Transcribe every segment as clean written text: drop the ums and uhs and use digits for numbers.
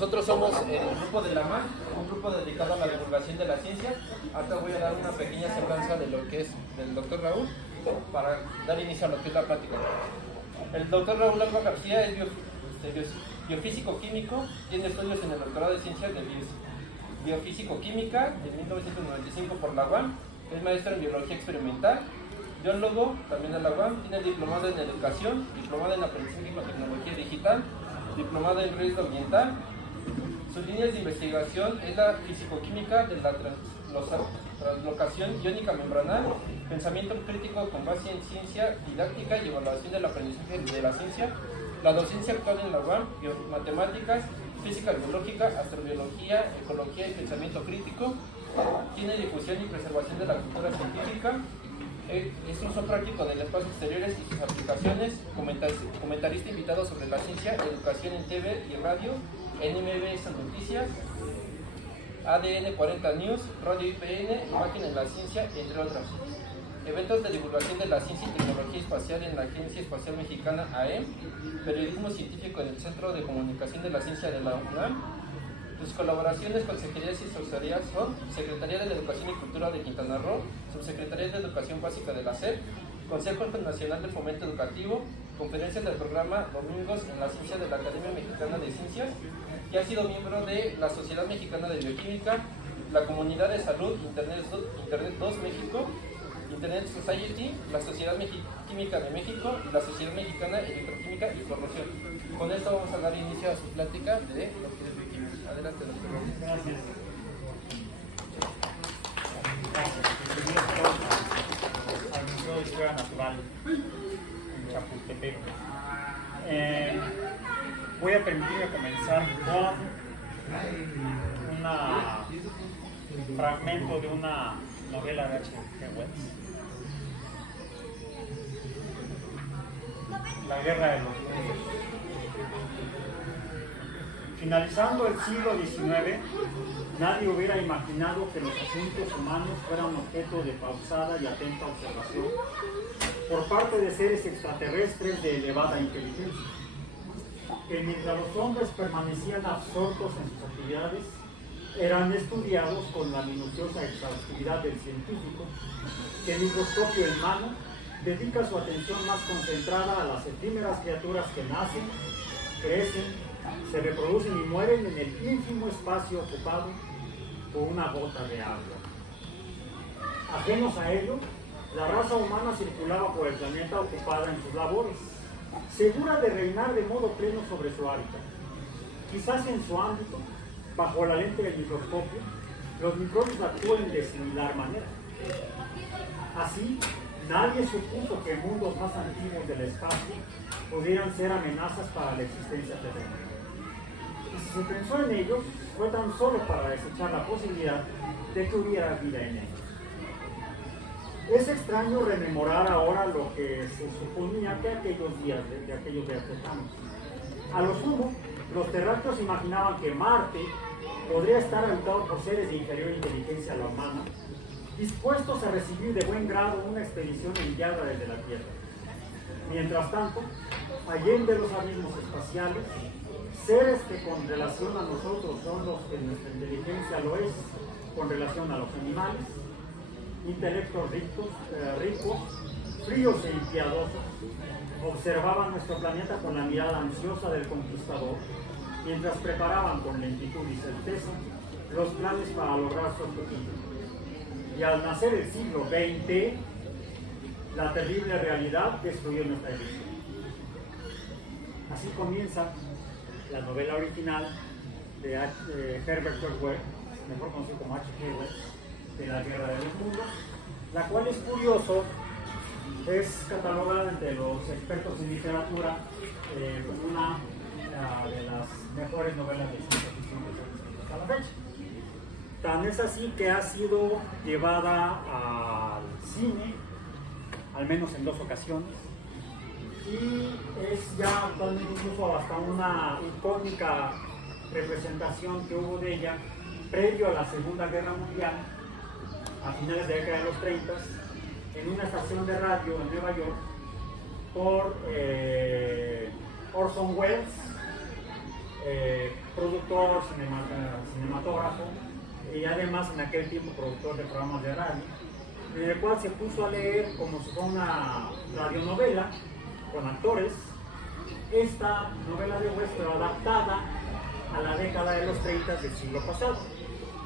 Nosotros somos el grupo de la MAN, un grupo dedicado a la divulgación de la ciencia. Ahora voy a dar una pequeña semblanza de lo que es del doctor Raúl para dar inicio a lo que es la plática. El doctor Raúl Alba García es biofísico-químico, tiene estudios en el doctorado de ciencias de biofísico-química de 1995 por la UAM, es maestro en biología experimental, biólogo también de la UAM, tiene diplomado en educación, diplomado en aprendizaje con tecnología digital, diplomado en riesgo ambiental. Sus líneas de investigación es la fisicoquímica de la translocación iónica membranal, pensamiento crítico con base en ciencia didáctica y evaluación del aprendizaje de la ciencia, la docencia actual en la UAM, matemáticas, física biológica, astrobiología, ecología y pensamiento crítico. Tiene difusión y preservación de la cultura científica. Es uso práctico del espacio exteriores y sus aplicaciones, comentarista invitado sobre la ciencia, educación en TV y radio, en MBS Noticias, ADN 40 News, Radio IPN, Imagen en la Ciencia, entre otras. Eventos de divulgación de la ciencia y tecnología espacial en la Agencia Espacial Mexicana AEM, periodismo científico en el Centro de Comunicación de la Ciencia de la UNAM. Sus colaboraciones con consejerías y asesorías son Secretaría de Educación y Cultura de Quintana Roo, Subsecretaría de Educación Básica de la SEP, Consejo Internacional de Fomento Educativo, conferencias del programa Domingos en la Ciencia de la Academia Mexicana de Ciencias, y ha sido miembro de la Sociedad Mexicana de Bioquímica, la Comunidad de Salud, Internet 2 México, Internet Society, la Sociedad Química de México y la Sociedad Mexicana de Electroquímica y Corrosión. Con esto vamos a dar inicio a su plática de lo que es bioquímica. Adelante, doctor. Gracias. Al Museo de Historia Natural en Chapultepec. Voy a permitirme comenzar con un fragmento de una novela de H.G. Wells, La Guerra de los Mundos. Finalizando el siglo XIX, nadie hubiera imaginado que los asuntos humanos fueran objeto de pausada y atenta observación por parte de seres extraterrestres de elevada inteligencia, que mientras los hombres permanecían absortos en sus actividades, eran estudiados con la minuciosa exhaustividad del científico, que el microscopio en mano dedica su atención más concentrada a las efímeras criaturas que nacen, crecen, se reproducen y mueren en el ínfimo espacio ocupado por una gota de agua. Ajenos a ello, la raza humana circulaba por el planeta ocupada en sus labores, segura de reinar de modo pleno sobre su hábitat. Quizás en su ámbito, bajo la lente del microscopio, los microbios actúen de similar manera. Así, nadie supuso que mundos más antiguos del espacio pudieran ser amenazas para la existencia terrena. Y si se pensó en ellos, fue tan solo para desechar la posibilidad de que hubiera vida en ellos. Es extraño rememorar ahora lo que se suponía que aquellos días lejanos. A lo sumo, los terráqueos imaginaban que Marte podría estar habitado por seres de inferior inteligencia a la humana, dispuestos a recibir de buen grado una expedición enviada desde la Tierra. Mientras tanto, allende los abismos espaciales, seres que con relación a nosotros son los que nuestra inteligencia lo es con relación a los animales, intelectos ricos, fríos e impiadosos, observaban nuestro planeta con la mirada ansiosa del conquistador, mientras preparaban con lentitud y certeza los planes para lograr su objetivo. Y al nacer el siglo XX, la terrible realidad destruyó nuestra ilusión. Así comienza la novela original de Herbert George Wells, mejor conocido como H.G. Wells, de La Guerra de los Mundos, la cual es curioso, es catalogada entre los expertos en literatura como una de las mejores novelas de ciencia ficción que se han escrito hasta la fecha. Tan es así que ha sido llevada al cine, al menos en 2 ocasiones, y es ya actualmente incluso hasta una icónica representación que hubo de ella previo a la Segunda Guerra Mundial, a finales de la década de los 30, en una estación de radio en Nueva York, por Orson Welles, productor, cinematógrafo y además en aquel tiempo productor de programas de radio, en el cual se puso a leer como si fuera una radionovela con actores esta novela de Wells, pero adaptada a la década de los 30 del siglo pasado,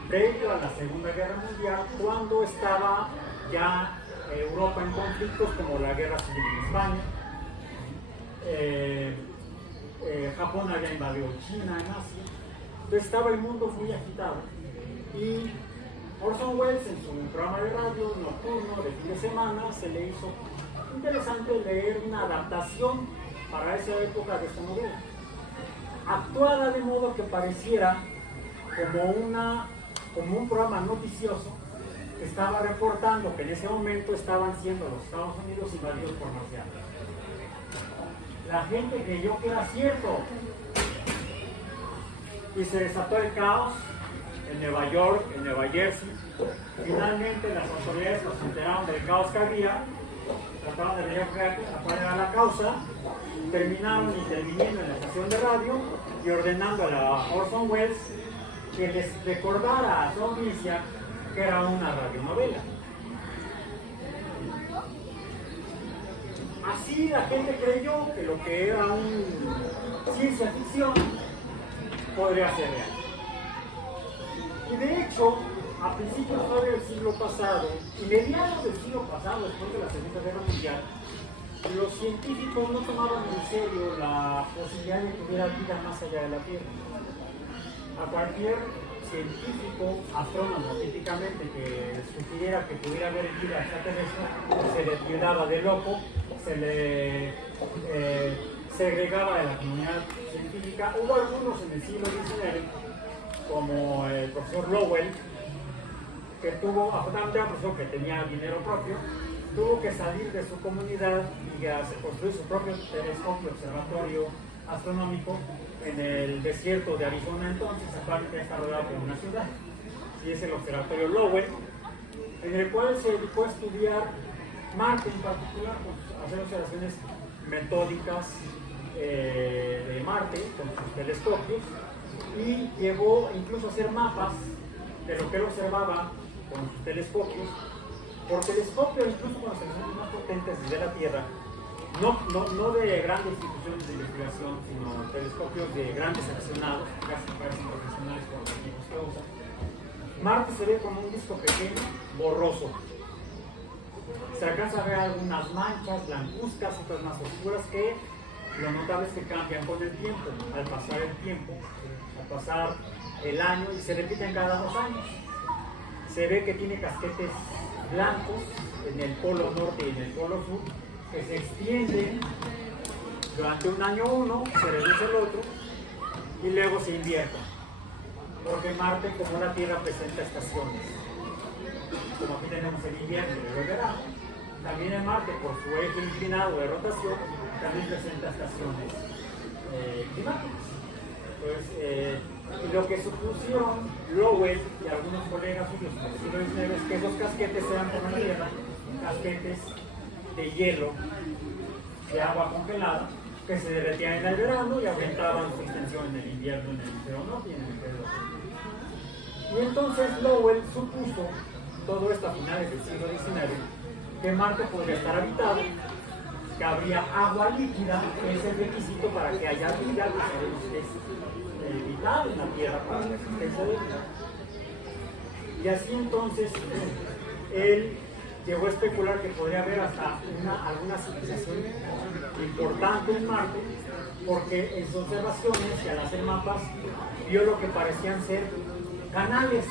previo a la Segunda Guerra Mundial, cuando estaba ya Europa en conflictos como la Guerra Civil en España. Japón había invadido China en Asia, entonces estaba el mundo muy agitado y Orson Welles en su programa de radio nocturno de fin de semana se le hizo interesante leer una adaptación para esa época de esta novela, actuada de modo que pareciera como un programa noticioso que estaba reportando que en ese momento estaban siendo los Estados Unidos invadidos por marcianos. La gente creyó que era cierto y se desató el caos en Nueva York, en Nueva Jersey. Finalmente las autoridades se enteraron del caos que había, trataron de ver cuál era la causa, terminaron interviniendo en la estación de radio y ordenando a Orson Welles que les recordara a su audiencia que era una radionovela. Así la gente creyó que lo que era ciencia ficción podría ser real. Y de hecho, a principios del siglo pasado y mediados del siglo pasado, después de la Segunda Guerra Mundial, los científicos no tomaban en serio la posibilidad de que hubiera vida más allá de la Tierra. A cualquier científico, astrónomo típicamente, que sugiriera que pudiera haber vida extraterrestre, se le tildaba de loco, se le segregaba de la comunidad científica. Hubo algunos en el siglo XIX, como el profesor Lowell, que tuvo, afortunadamente era un profesor que tenía dinero propio, tuvo que salir de su comunidad y construir su propio telescopio observatorio astronómico en el desierto de Arizona. Entonces, actualmente está rodeado por una ciudad, y es el observatorio Lowell, en el cual se dedicó a estudiar Marte en particular, hacer observaciones metódicas de Marte con sus telescopios, y llegó incluso a hacer mapas de lo que él observaba con sus telescopios. Por telescopio, incluso con los telescopios más potentes desde la Tierra, no de grandes instituciones de investigación, sino telescopios de grandes aficionados, casi parecen profesionales por los equipos que usan. Marte se ve como un disco pequeño, borroso. Se alcanza a ver algunas manchas blancuzcas, otras más oscuras, que lo notable es que cambian con el tiempo, al pasar el tiempo, al pasar el año, y se repiten cada 2 años. Se ve que tiene casquetes blancos en el polo norte y en el polo sur, que se extienden durante un año uno, se reduce el otro, y luego se invierten. Porque Marte, como la Tierra, presenta estaciones. Como aquí tenemos el invierno y el verano, también en Marte, por su eje inclinado de rotación, también presenta estaciones climáticas. Entonces, lo que supusieron Lowell y algunos colegas suyos en el siglo XIX es que esos casquetes eran como la Tierra, casquetes de hielo, de agua congelada, que se derretían en el verano y aumentaban su extensión en el invierno en el hemisferio norte y en el hemisferio sur. Y entonces Lowell supuso, todo esto a finales del siglo XIX, que Marte podría estar habitado, que habría agua líquida, que es el requisito para que haya vida, que sabemos que es vital en la Tierra para la existencia de vida. Y así entonces él llegó a especular que podría haber hasta alguna civilización importante en Marte, porque en sus observaciones y al hacer mapas vio lo que parecían ser canales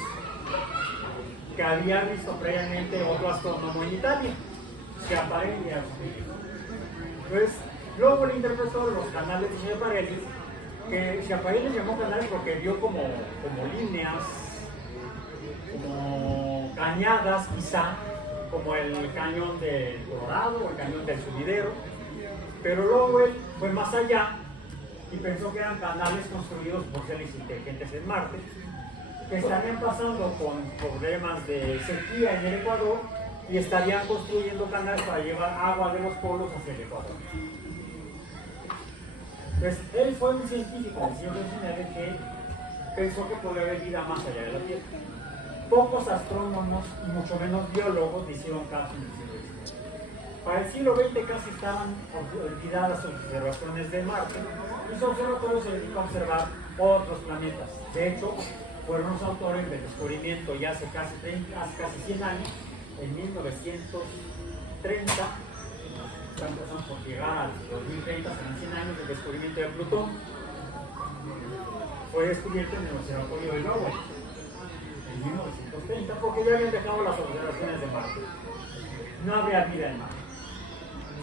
que había visto previamente otro astrónomo en Italia, Schiaparelli. Entonces, luego le interpretó los canales de Schiaparelli, que Schiaparelli llamó canales porque vio como líneas, como cañadas quizá, como el cañón del Colorado o el cañón del Sumidero, pero luego él fue más allá y pensó que eran canales construidos por seres inteligentes en Marte, que estarían pasando con problemas de sequía en el Ecuador y estarían construyendo canales para llevar agua de los polos hacia el Ecuador. Pues él fue un científico del siglo XIX que pensó que podría haber vida más allá de la Tierra. Pocos astrónomos y mucho menos biólogos le hicieron caso en el siglo XIX. Para el siglo XX casi estaban olvidadas sus observaciones de Marte y su observatorio se dedicó a observar otros planetas. De hecho, fueron los autores del descubrimiento ya hace casi 100 años, en 1930, están pasando por llegar al 2030, serán 100 años del descubrimiento de Plutón. Fue descubierto en el observatorio de Lowell en 1930, porque ya habían dejado las observaciones de Marte. No habría vida en Marte.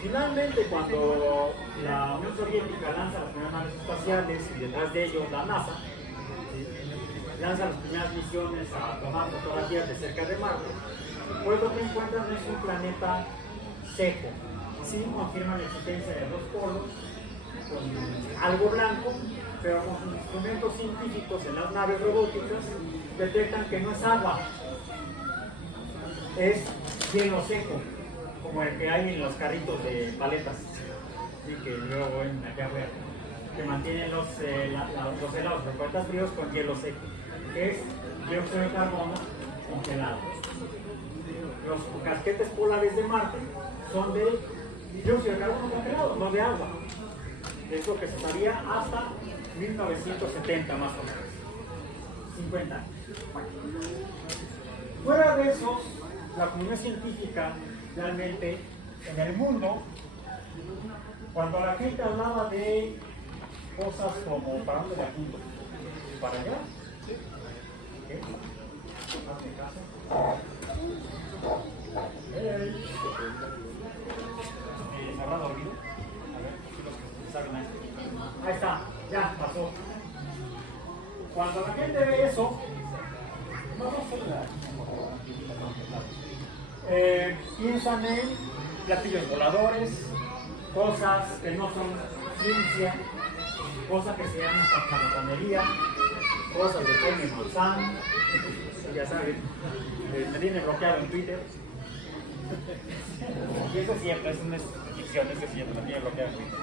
Finalmente, cuando la Unión Soviética lanza las primeras naves espaciales y detrás de ellos la NASA, lanza las primeras misiones a tomar fotografías de cerca de Marte, pues lo que encuentran es un planeta seco. Sí, confirman la existencia de dos polos, con algo blanco, pero con sus instrumentos científicos en las naves robóticas detectan que no es agua, es hielo seco, como el que hay en los carritos de paletas, ¿sí? Que luego ven acá afuera, que mantienen los helados de paletas fríos con hielo seco, que es dióxido de carbono congelado. Los casquetes polares de Marte son de dióxido de carbono congelado, no de agua. Es lo que se sabía hasta 1970 más o menos, 50 años. Fuera de esos, la comunidad científica realmente en el mundo, cuando la gente hablaba de cosas como ¿para dónde de aquí? ¿Para allá? ¿Qué? Hazme caso. ¿Se habrá dormido? A ver, si los saben ahí. Ahí está, ya pasó. Cuando la gente ve eso, piensan en platillos voladores, cosas que no son ciencia, cosas que se llaman charlatanería, cosas de Jaime Maussan, ya saben, me tiene bloqueado en Twitter. Y eso siempre es una ficción, eso siempre me tiene bloqueado en Twitter.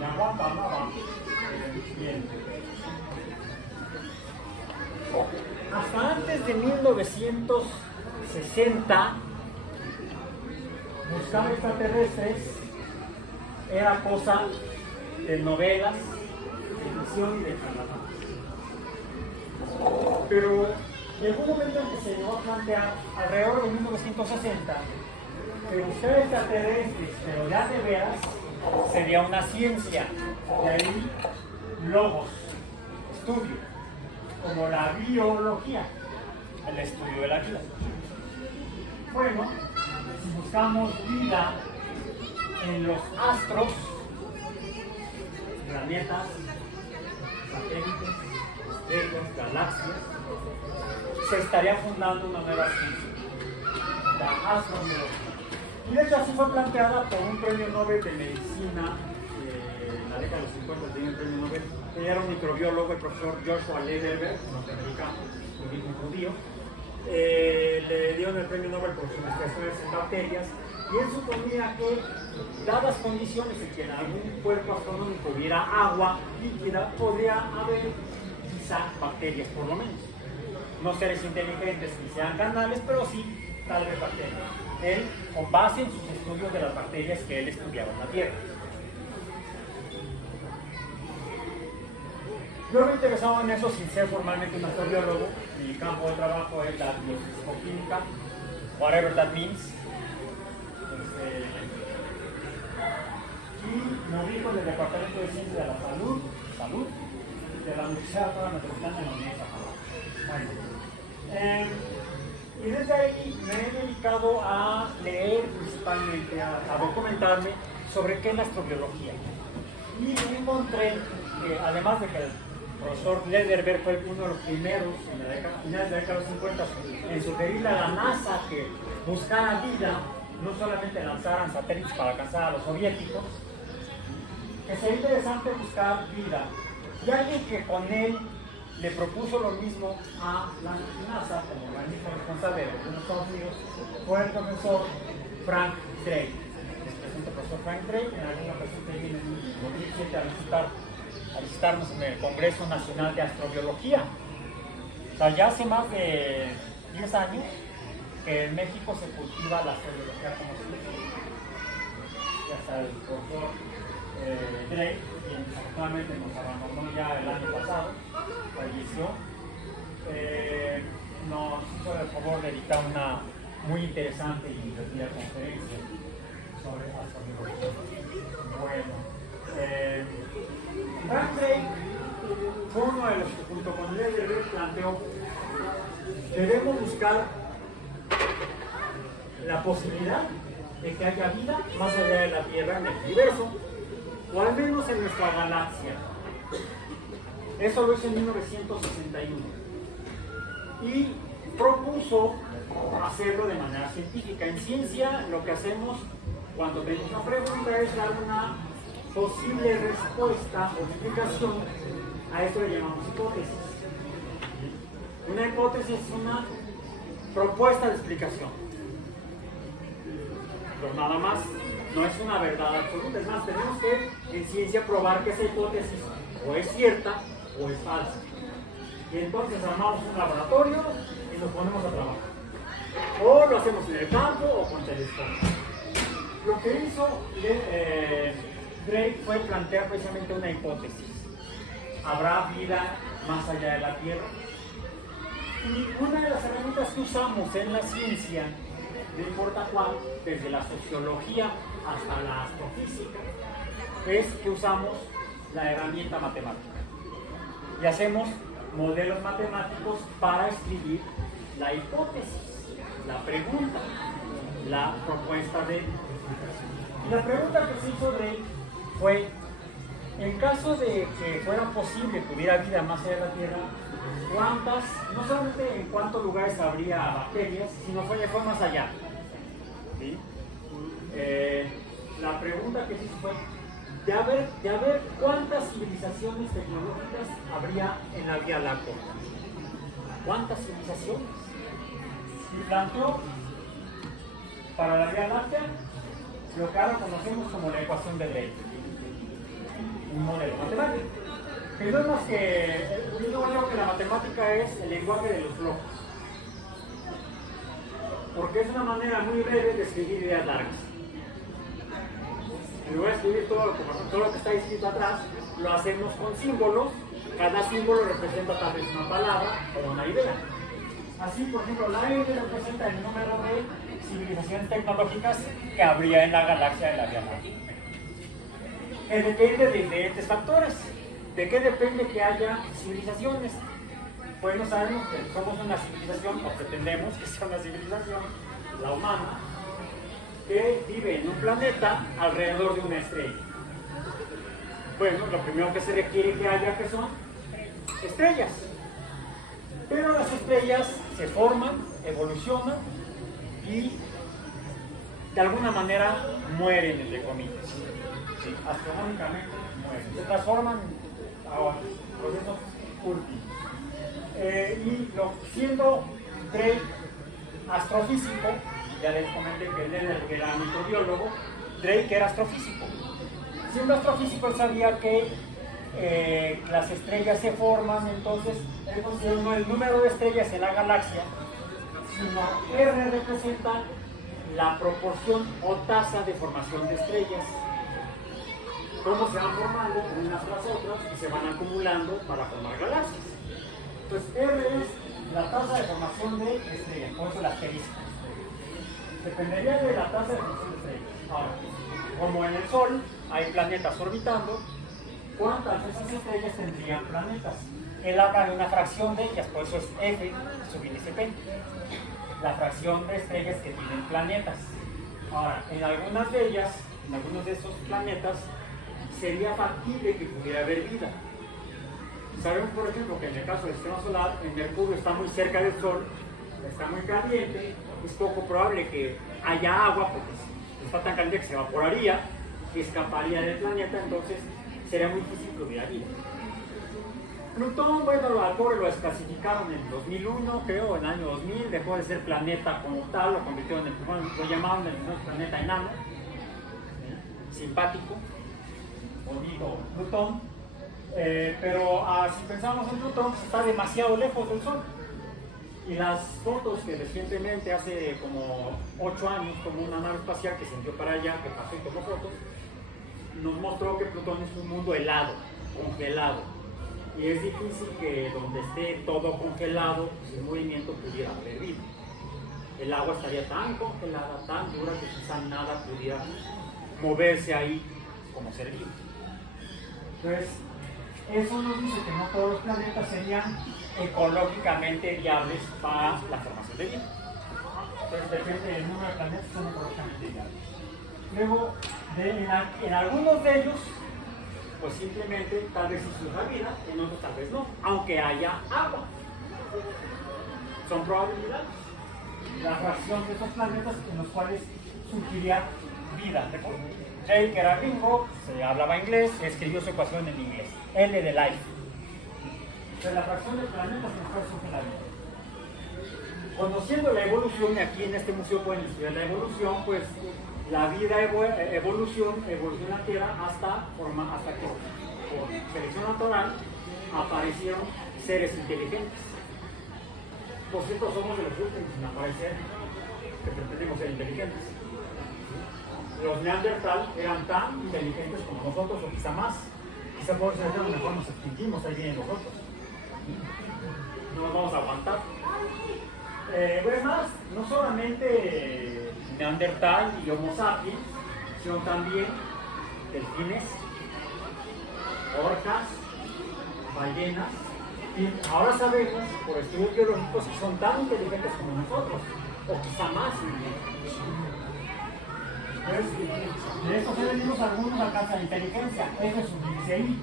La guapa amaba. Bien. Hasta antes de 1960, buscar extraterrestres era cosa de novelas, de ficción y de charlatanes. Pero llegó un momento en que se llegó a plantear, alrededor de 1960, que buscar extraterrestres, pero ya de veras, sería una ciencia. De ahí, logos, estudio, como la biología, el estudio de la vida. Bueno, si buscamos vida en los astros, planetas, satélites, estrellas, galaxias, se estaría fundando una nueva ciencia, la astrobiología. Y de hecho así fue planteada por un premio Nobel de Medicina en la década de los 50, tenía un premio Nobel. Él era un microbiólogo, el profesor Joshua Lederberg, norteamericano, un judío. Le dieron el premio Nobel por sus investigaciones en bacterias, y él suponía que, dadas condiciones en que en algún cuerpo astronómico hubiera agua líquida, podría haber quizá bacterias por lo menos. No seres inteligentes ni sean canales, pero sí tal vez bacterias. Él, con base en sus estudios de las bacterias que él estudiaba en la Tierra. Yo me interesaba en eso sin ser formalmente un astrobiólogo. Mi campo de trabajo es la biofísico-química, whatever that means. Y me ubico en el Departamento de Ciencias de la Salud, de la Universidad Metropolitana de la Universidad de Jalapa. Y desde ahí me he dedicado a leer principalmente, a documentarme sobre qué es la astrobiología. Y encontré que, además de que el profesor Lederberg fue uno de los primeros, en la finales de la década de los 50, en sugerirle a la NASA que buscara vida, no solamente lanzaran satélites para alcanzar a los soviéticos, que sería interesante buscar vida. Y alguien que con él le propuso lo mismo a la NASA como organismo responsable de los Estados Unidos fue el profesor Frank Drake. profesor Frank Drake, en alguna ocasión que vino en 2007 a visitarnos en el Congreso Nacional de Astrobiología. O sea, ya hace más de 10 años que en México se cultiva la astrobiología como ciencia. Y hasta el profesor Drake, quien actualmente nos abandonó ya el año pasado, falleció, nos hizo el favor de dictar una muy interesante y divertida conferencia sobre astrobiología. Bueno, Frank Drake fue uno de los que junto con Leonard planteó: debemos buscar la posibilidad de que haya vida más allá de la Tierra en el universo, o al menos en nuestra galaxia. Eso lo hizo en 1961 y propuso hacerlo de manera científica. En ciencia lo que hacemos cuando tenemos una pregunta es dar una posible respuesta o explicación. A esto le llamamos hipótesis. Una hipótesis es una propuesta de explicación, pero nada más, no es una verdad absoluta. Es más, tenemos que en ciencia probar que esa hipótesis o es cierta o es falsa. Y entonces armamos un laboratorio y nos ponemos a trabajar. O lo hacemos en el campo o con telescopios. Lo que hizo Drake fue plantear precisamente una hipótesis. ¿Habrá vida más allá de la Tierra? Y una de las herramientas que usamos en la ciencia, no importa cuál, desde la sociología hasta la astrofísica, es que usamos la herramienta matemática. Y hacemos modelos matemáticos para escribir la hipótesis, la pregunta, la propuesta de explicación. Y la pregunta que se hizo Drake fue: en caso de que fuera posible que hubiera vida más allá de la Tierra, ¿cuántas, no solamente en cuántos lugares habría bacterias, sino fue más allá? ¿Sí? La pregunta que se hizo fue de haber cuántas civilizaciones tecnológicas habría en la Vía Láctea. ¿Cuántas civilizaciones? Y planteó para la Vía Láctea lo que ahora conocemos como la ecuación de Drake, un modelo matemático. Que no es más que, yo creo que la matemática es el lenguaje de los flojos, porque es una manera muy breve de escribir ideas largas. En lugar de escribir todo lo que está escrito atrás, lo hacemos con símbolos. Cada símbolo representa tal vez una palabra o una idea. Así, por ejemplo, la N representa el número de civilizaciones tecnológicas que habría en la galaxia de la Vía Láctea. Que depende de diferentes factores. ¿De qué depende que haya civilizaciones? Pues no sabemos que somos una civilización, o pretendemos que sea una civilización, la humana, que vive en un planeta alrededor de una estrella. Bueno, lo primero que se requiere que haya que son estrellas. Pero las estrellas se forman, evolucionan y de alguna manera mueren, entre comillas. ¿Sí? Astronómicamente mueren. Se transforman a procesos últimos. Siendo Drake astrofísico, ya les comenté que Leonard era microbiólogo, Drake era astrofísico. Siendo astrofísico, él sabía que las estrellas se forman, entonces él consideró no el número de estrellas en la galaxia, sino R representa la proporción o tasa de formación de estrellas. Cómo se van formando unas tras otras y se van acumulando para formar galaxias. Entonces R es la tasa de formación de estrellas, por eso la asterisco. Dependería de la tasa de formación de estrellas. Ahora, como en el Sol hay planetas orbitando, ¿cuántas de esas estrellas tendrían planetas? Él habla de una fracción de ellas, por eso es F sub índice P. La fracción de estrellas que tienen planetas. Ahora, en algunas de ellas, en algunos de esos planetas, sería factible que pudiera haber vida. Sabemos, por ejemplo, que en el caso del sistema solar, el Mercurio está muy cerca del Sol, está muy caliente, es poco probable que haya agua, porque está tan caliente que se evaporaría y escaparía del planeta, entonces sería muy difícil que hubiera vida. Plutón, bueno, al pobre lo desclasificaron en el 2001, creo, en el año 2000, dejó de ser planeta como tal, lo convirtieron en el, lo llamaron el primer planeta enano. simpático, bonito Plutón, pero si pensamos en Plutón, está demasiado lejos del Sol. Y las fotos que recientemente, hace como 8 años, como una nave espacial que se envió para allá, que pasó y tomó fotos, nos mostró que Plutón es un mundo helado, congelado. Y es difícil que donde esté todo congelado, sin movimiento, pudiera haber vida. El agua estaría tan congelada, tan dura, que quizá nada pudiera moverse ahí como ser vivo. Entonces, eso nos dice que no todos los planetas serían ecológicamente viables para la formación de vida. Entonces, depende del número de planetas, son ecológicamente viables. Luego, en algunos de ellos, pues simplemente tal vez sí surja vida, en otros tal vez no, aunque haya agua. Son probabilidades. La fracción de esos planetas en los cuales surgiría vida. Jay, que era gringo, se hablaba inglés, escribió su ecuación en inglés, L de life. De la fracción de planetas en los cuales surge la vida. Conociendo la evolución, y aquí en este museo pueden estudiar la evolución, pues la vida evoluciona en la Tierra hasta que por selección natural aparecieron seres inteligentes. Por cierto, somos de los últimos en aparecer que pretendemos ser inteligentes. Los Neandertal eran tan inteligentes como nosotros, o quizá más. Quizá por eso a lo mejor nos extinguimos, ahí vienen nosotros. No nos vamos a aguantar. Pues más, no solamente Neandertal y Homo sapiens, sino también delfines, orcas, ballenas. Y ahora sabemos, por estudios biológicos, que son tan inteligentes como nosotros, o quizá más. Entonces, de estos seres vivos algunos alcanzan inteligencia, eso es un índice ahí.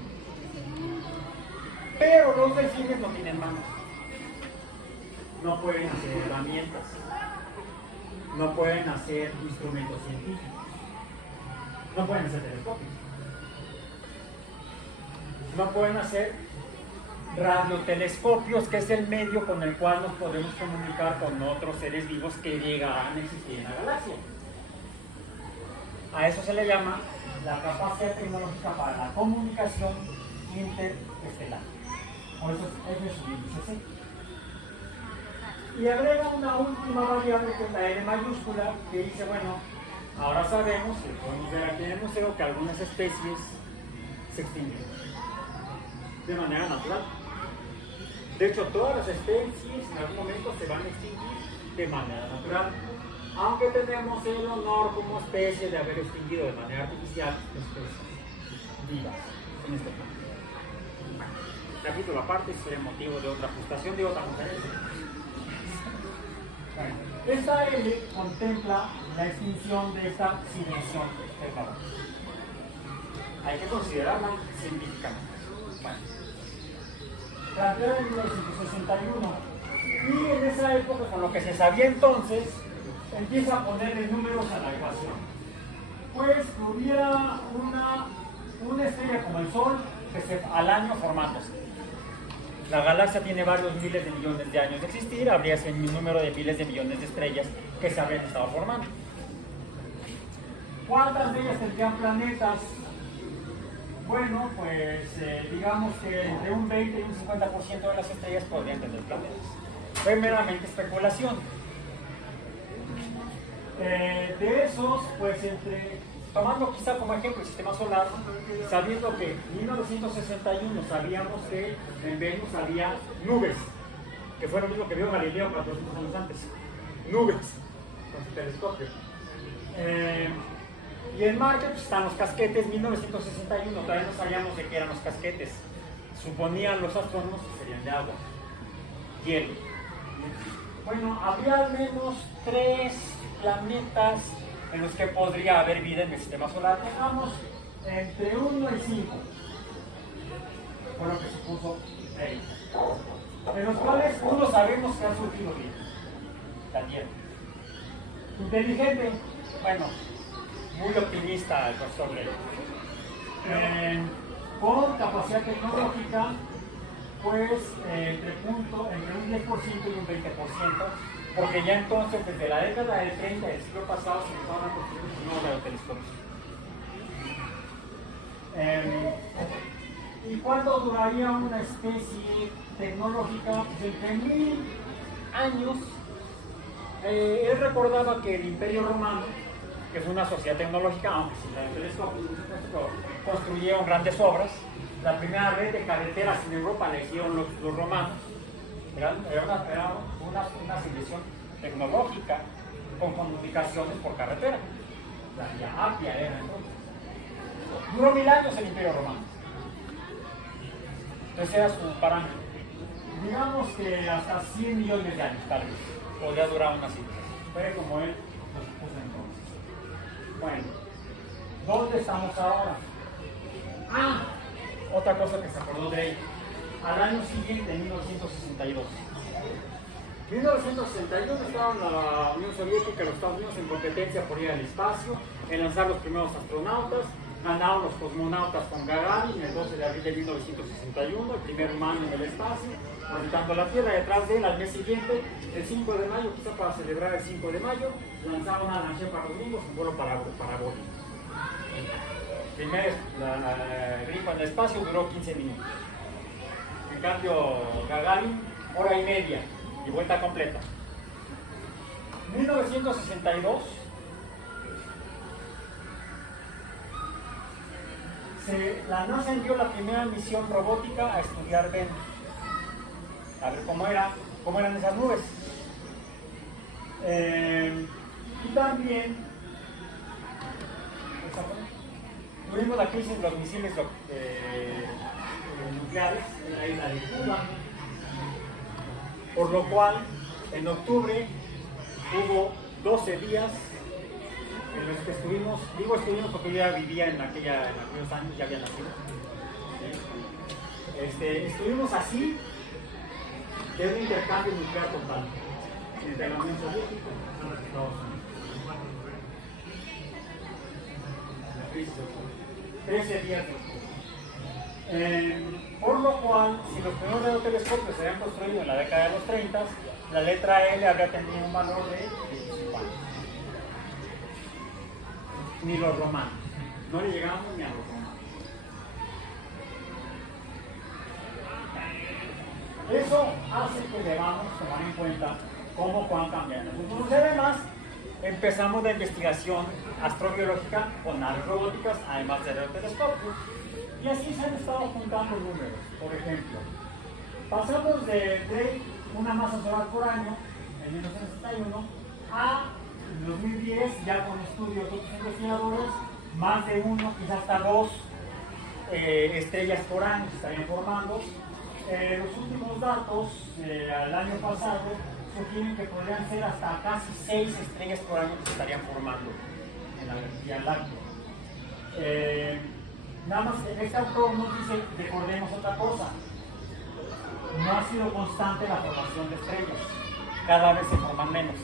Pero los delfines no tienen manos. No pueden hacer herramientas. No pueden hacer instrumentos científicos. No pueden hacer telescopios. No pueden hacer radiotelescopios, que es el medio con el cual nos podemos comunicar con otros seres vivos que llegarán a existir en la galaxia. A eso se le llama la capacidad tecnológica para la comunicación interestelar. Por eso es su índice C. Y agrega una última variable, que es la N mayúscula, que dice, bueno, ahora sabemos, que podemos ver aquí en el museo, que algunas especies se extinguen de manera natural. De hecho, todas las especies en algún momento se van a extinguir de manera natural, aunque tenemos el honor como especie de haber extinguido de manera artificial especies vivas en este planeta. Capítulo aparte, sería motivo de otra frustración, de otra conferencia. Bueno, esta L contempla la extinción de esta civilización del carbón. Hay que considerarla científicamente. Bueno, planteada en 1961, y en esa época, con lo que se sabía entonces, empieza a ponerle números a la ecuación. Pues hubiera una estrella como el Sol que al año formándose. La galaxia tiene varios miles de millones de años de existir, habría ese número de miles de millones de estrellas que se habrían estado formando. ¿Cuántas de ellas tendrían planetas? Bueno, pues digamos que entre un 20 y un 50% de las estrellas podrían tener planetas. Fue meramente especulación. De esos, pues tomando quizá como ejemplo el sistema solar, sabiendo que en 1961 sabíamos que en Venus había nubes, que fue lo mismo que vio Galileo 400 años antes, nubes con su telescopio. Y en Marte pues, están los casquetes, 1961, todavía no sabíamos de qué eran los casquetes, suponían los astrónomos que serían de agua, hielo. Bueno, habría al menos 3 planetas en los que podría haber vida en el sistema solar. Dejamos entre 1 y 5, fue lo que se puso ahí, de los cuales uno sabemos que ha surgido vida, la Tierra. Inteligente, bueno, muy optimista el profesor Leo. Con capacidad tecnológica, pues entre un 10% y un 20%, porque ya entonces, desde la década del 30 del siglo pasado, se empezaron a construir nuevos radiotelescopios. ¿Y cuánto duraría una especie tecnológica? Pues entre 1000 años. Él recordaba que el Imperio Romano, que es una sociedad tecnológica, aunque sin el telescopio, construyeron grandes obras. La primera red de carreteras en Europa la hicieron los romanos. Era una civilización tecnológica con comunicaciones por carretera. La vía Apia era entonces. Duró 1000 años el Imperio Romano. Entonces era su parámetro. Digamos que hasta 100 millones de años, tal vez, podría durar una civilización. Fue como él lo supuso entonces. Bueno, ¿dónde estamos ahora? Otra cosa que se acordó de él. Al año siguiente, en 1962. En 1961 estaba la Unión Soviética y los Estados Unidos en competencia por ir al espacio, en lanzar los primeros astronautas. Ganaron los cosmonautas con Gagarin el 12 de abril de 1961, el primer humano en el espacio, orbitando la Tierra. Detrás de él, al mes siguiente, el 5 de mayo, quizá para celebrar el 5 de mayo, lanzaron a Lanchet para los gringos en vuelo parabólico. Primer grifo en el espacio duró 15 minutos. En cambio, Gagarin, hora y media y vuelta completa. 1962. La NASA envió la primera misión robótica a estudiar Venus, a ver cómo eran esas nubes. Y también tuvimos la crisis de los misiles nucleares en la isla de Cuba, por lo cual en octubre hubo 12 días en los que estuvimos porque yo ya vivía en aquellos años, ya había nacido. Estuvimos así de un intercambio nuclear total entre la Unión Soviética y los Estados Unidos. 13 días después. Por lo cual, si los primeros radiotelescopios se habían construido en la década de los 30, la letra L habría tenido un valor de 25 años. Ni los romanos. No le llegamos ni a los romanos. Eso hace que debamos tomar en cuenta cómo van cambiando los futuros. Y además, empezamos la investigación astrobiológica con naves robóticas, además de radiotelescopios. Y así se han estado juntando números. Por ejemplo, pasamos de una masa solar por año, en 1961, a 2010, ya con estudios de otros investigadores, más de uno, quizás hasta dos estrellas por año se estarían formando. Los últimos datos al año pasado sugieren que podrían ser hasta casi 6 estrellas por año que se estarían formando en la Vía Láctea. Nada más que este autor nos dice, recordemos otra cosa, no ha sido constante la formación de estrellas, cada vez se forman menos.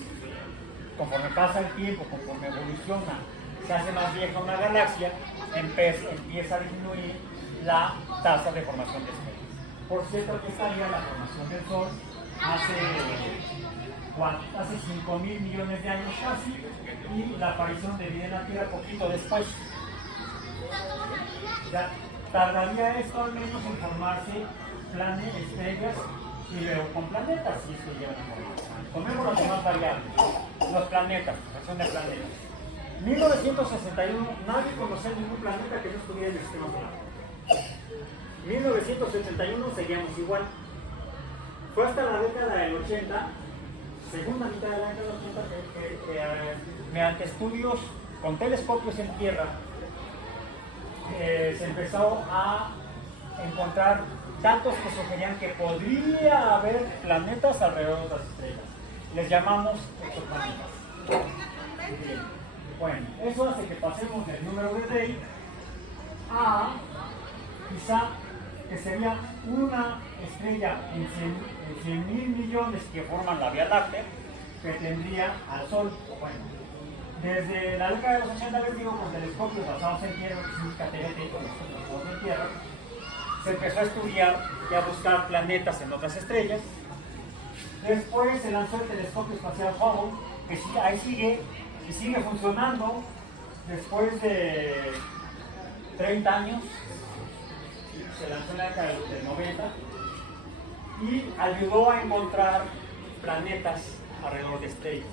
Conforme pasa el tiempo, conforme evoluciona, se hace más vieja una galaxia, empieza a disminuir la tasa de formación de estrellas. Por cierto, aquí estaría la formación del Sol hace 5.000 millones de años casi, y la aparición de vida en la Tierra poquito después. Ya tardaría esto al menos en formarse estrellas y luego con planetas, si es que llegan a formarse. Tomemos las demás variables, los planetas, fracción de planetas. 1961, nadie conocía ningún planeta que no estuviera en el sistema solar. 1971 seguíamos igual. Fue hasta la década del 80, segunda mitad de la década del 80, que mediante estudios con telescopios en tierra, se empezó a encontrar datos que sugerían que podría haber planetas alrededor de las estrellas. Les llamamos exoplanetas. Bueno, eso hace que pasemos del número de Day a quizá que sería una estrella en 100.000 millones que forman la Vía Láctea, que tendría al Sol. Bueno, desde la década de los 80, les digo, con telescopios basados en tierra, que significa TLT, con los en tierra, se empezó a estudiar y a buscar planetas en otras estrellas. Después se lanzó el telescopio espacial Hubble, que ahí sigue y sigue funcionando después de 30 años, se lanzó en la década del 90 y ayudó a encontrar planetas alrededor de estrellas.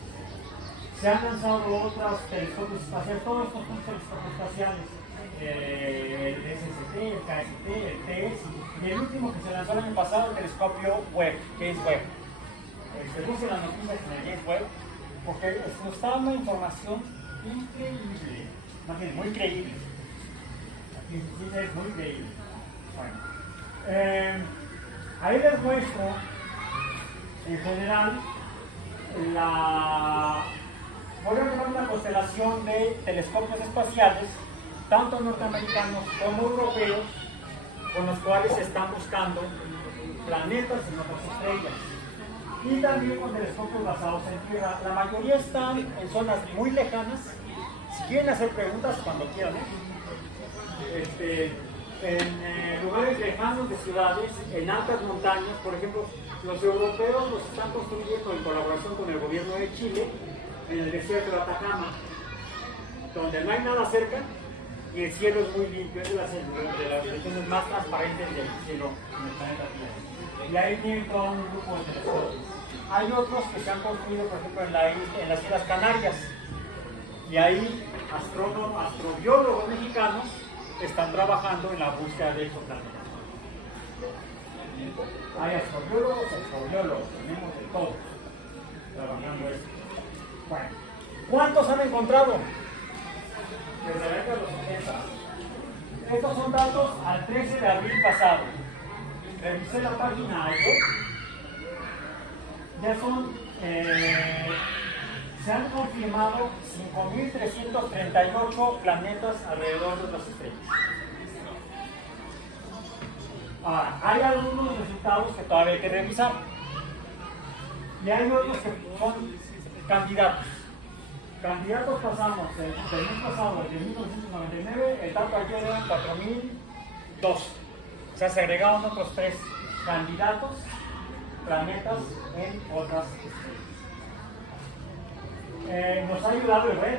Se han lanzado otros telescopios espaciales, todos estos son telescopios espaciales, el SST, el KST, el TESS, y el último que se lanzó el año pasado, el telescopio Webb, James Webb. Busquen las noticias en el James Webb, porque nos está dando información increíble, más bien muy creíble. Es muy creíble. Bueno, ahí les muestro en general voy a tomar una constelación de telescopios espaciales, tanto norteamericanos como europeos, con los cuales se están buscando planetas en otras estrellas. Y también con telescopios basados en Tierra. La mayoría están en zonas muy lejanas. Si quieren hacer preguntas, cuando quieran, en lugares lejanos de ciudades, en altas montañas, por ejemplo, los europeos los están construyendo en colaboración con el gobierno de Chile, en el desierto de Atacama, donde no hay nada cerca y el cielo es muy limpio, es de las regiones más transparentes del cielo en el planeta Tierra. Y ahí tienen todo un grupo de telescopios. Hay otros que se han construido, por ejemplo, en las Islas Canarias, y ahí astrobiólogos mexicanos están trabajando en la búsqueda de exoplanetas. Hay astrobiólogos, tenemos de todo trabajando esto. Bueno, ¿cuántos han encontrado? Desde la década de los 80. Estos son datos al 13 de abril pasado. Revisé la página ayer. Ya se han confirmado 5.338 planetas alrededor de otras estrellas. Ahora, hay algunos resultados que todavía hay que revisar. Y hay otros que son candidatos. Candidatos pasamos del mes pasado, de 1999, el dato ayer eran 4.002. O sea, se agregaron otros 3 candidatos, planetas en otras estrellas. Nos ha ayudado el red.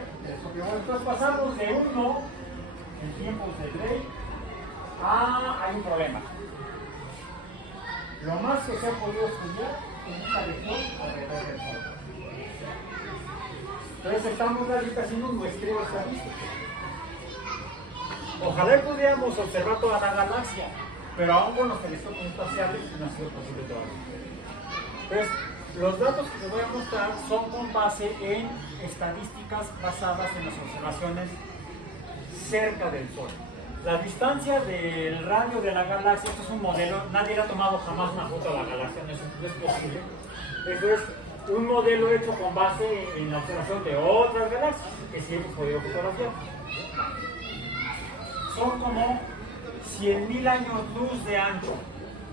Entonces pasamos de uno en tiempos de Drake a hay un problema. Lo más que se ha podido estudiar en esta región alrededor del Sol. Entonces estamos ahorita haciendo un muestreo estadístico. Ojalá pudiéramos observar toda la galaxia, pero aún con los telescopios espaciales no ha sido posible todavía. Entonces, los datos que les voy a mostrar son con base en estadísticas basadas en las observaciones cerca del Sol. La distancia del radio de la galaxia, esto es un modelo, nadie le ha tomado jamás una foto a la galaxia, no es posible. Esto es un modelo hecho con base en la observación de otras galaxias que sí hemos podido fotografiar. Son como 100.000 años luz de ancho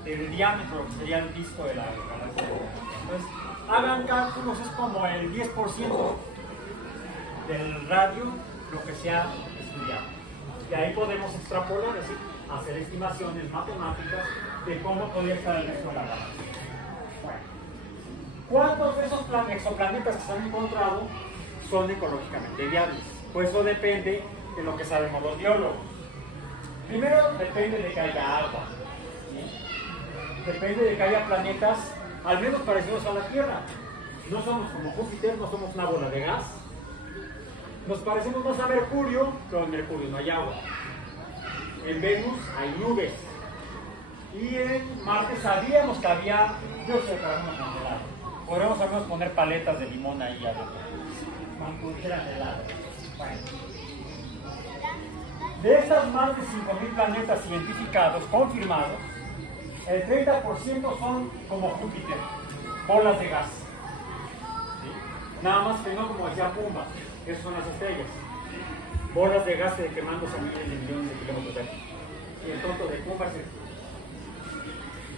del diámetro que sería el disco de la galaxia. Entonces, hagan cálculos, es como el 10% del radio lo que se ha estudiado. Y ahí podemos extrapolar, es decir, hacer estimaciones matemáticas de cómo podría estar el resto de la galaxia. Bueno, ¿cuántos de esos exoplanetas que se han encontrado son ecológicamente viables? Pues eso depende de lo que sabemos los biólogos. Primero, depende de que haya agua, ¿sí? Depende de que haya planetas al menos parecidos a la Tierra. No somos como Júpiter, no somos una bola de gas. Nos parecemos más a Mercurio, pero en Mercurio no hay agua. En Venus hay nubes. Y en Marte sabíamos que había dióxido de carbono congelado. Podríamos al menos poner paletas de limón ahí adentro. Mancujeras de helado. Bueno. De estas más de 5.000 planetas identificados, confirmados, el 30% son como Júpiter, bolas de gas. ¿Sí? Nada más que no como decía Pumba, que son las estrellas. Bolas de gas quemándose a miles de millones de kilómetros de años. Y el tonto de Pumba es el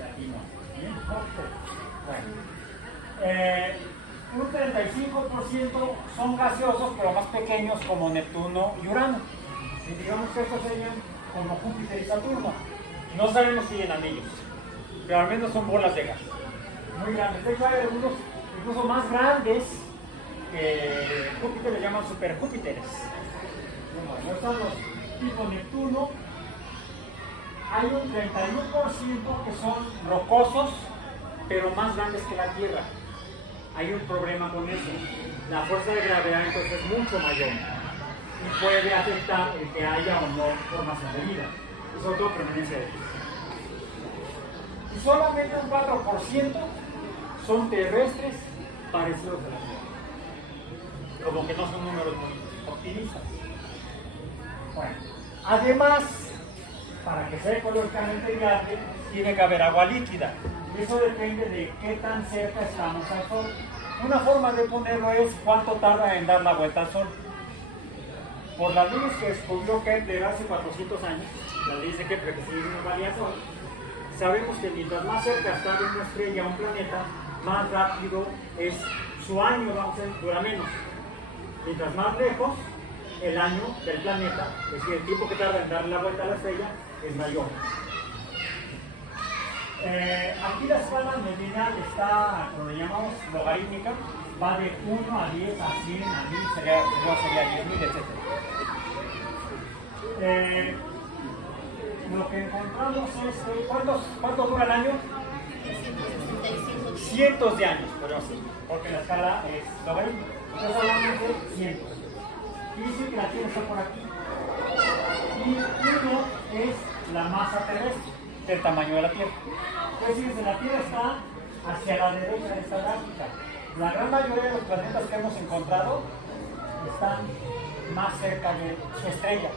latino. ¿Bien? Bueno. Un 35% son gaseosos, pero más pequeños, como Neptuno y Urano. Y digamos que estos serían como Júpiter y Saturno. No sabemos si tienen anillos, pero al menos son bolas de gas. Muy grandes. De hecho, hay algunos incluso más grandes que Júpiter, le llaman superjúpiteres. Bueno, están los tipo Neptuno hay un 31% que son rocosos, pero más grandes que la Tierra. Hay un problema con eso. La fuerza de gravedad entonces es mucho mayor y puede afectar el que haya o no formación de vida, y sobre todo permanencia de vida. Y solamente un 4% son terrestres parecidos a la Tierra. Como que no son números muy optimistas. Bueno, además, para que sea ecológicamente viable, tiene que haber agua líquida. Eso depende de qué tan cerca estamos al Sol. Una forma de ponerlo es cuánto tarda en dar la vuelta al Sol. Por las leyes que descubrió Kepler hace 400 años, las leyes de Kepler que siguen una variación, sabemos que mientras más cerca está de una estrella o un planeta, más rápido es su año, vamos a decir, dura menos. Mientras más lejos, el año del planeta, es decir, el tiempo que tarda en darle la vuelta a la estrella, es mayor. Aquí la escala nominal está, lo que llamamos logarítmica, va de 1 a 10, a 100, a 1000, sería 10.000, etc. Lo que encontramos es que ¿cuánto dura el año? Cientos de años, podemos decir, porque la escala es logarítmica. Entonces hablamos de cientos. Dice que la Tierra está por aquí. Y 1 es la masa terrestre, del tamaño de la Tierra. Es decir, la Tierra está hacia la derecha de esta gráfica. La gran mayoría de los planetas que hemos encontrado están más cerca de su estrella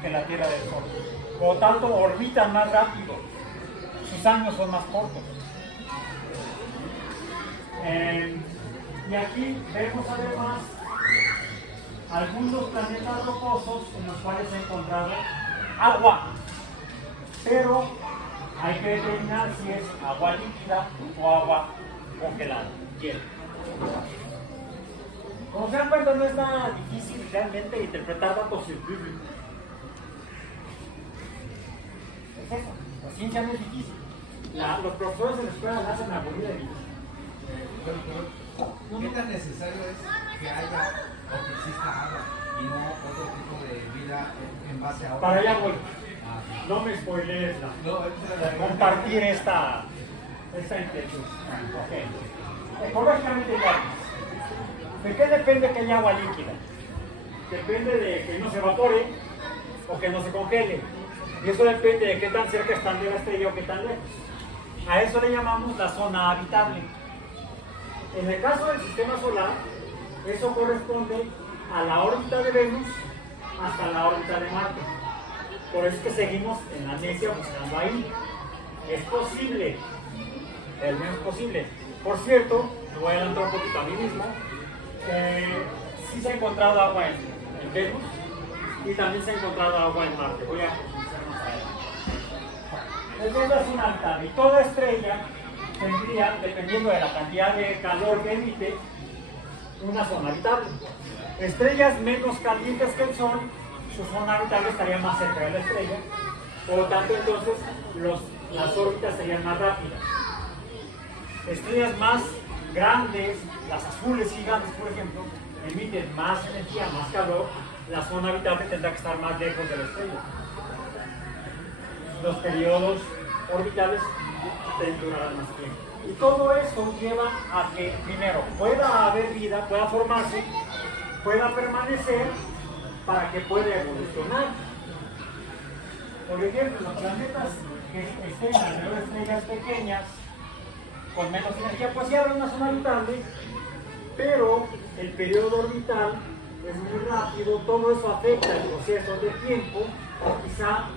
que la Tierra del Sol. Por lo tanto, orbitan más rápido. Sus años son más cortos. Y aquí vemos además algunos planetas rocosos en los cuales se ha encontrado agua. Pero hay que determinar si es agua líquida o agua congelada, hielo. Como se dan cuenta, no es nada difícil realmente interpretar datos científicos. Es eso, la ciencia no es difícil. Los profesores en la escuela la hacen aburrida de vida. ¿Qué tan necesario es que haya o que exista agua y no otro tipo de vida en base a agua? Para allá voy. No me spoilees compartir esta inquietud. Okay. Ecológicamente ya. ¿De qué depende que haya agua líquida? Depende de que no se evapore o que no se congele. Y eso depende de qué tan cerca están de la estrella o qué tan lejos. A eso le llamamos la zona habitable. En el caso del sistema solar, eso corresponde a la órbita de Venus hasta la órbita de Marte. Por eso es que seguimos en la necia buscando ahí. Es posible, es menos posible. Por cierto, me voy a adelantar un poquito a mí mismo, sí se ha encontrado agua en Venus y también se ha encontrado agua en Marte. Voy a profundizar más adelante. El Venus es una habitable y toda estrella tendría, dependiendo de la cantidad de calor que emite, una zona habitable. Estrellas menos calientes que el Sol, su zona habitable estaría más cerca de la estrella, por lo tanto entonces las órbitas serían más rápidas. Estrellas más grandes, las azules gigantes por ejemplo, emiten más energía, más calor, la zona habitable tendrá que estar más lejos de la estrella. Los periodos orbitales durarán más tiempo. Y todo eso lleva a que, primero, pueda haber vida, pueda formarse, pueda permanecer, para que pueda evolucionar. Por ejemplo, los planetas que estén alrededor de estrellas pequeñas, con menos energía, pues sí habrá una zona habitable, pero el periodo orbital es muy rápido, todo eso afecta el proceso de tiempo, o quizá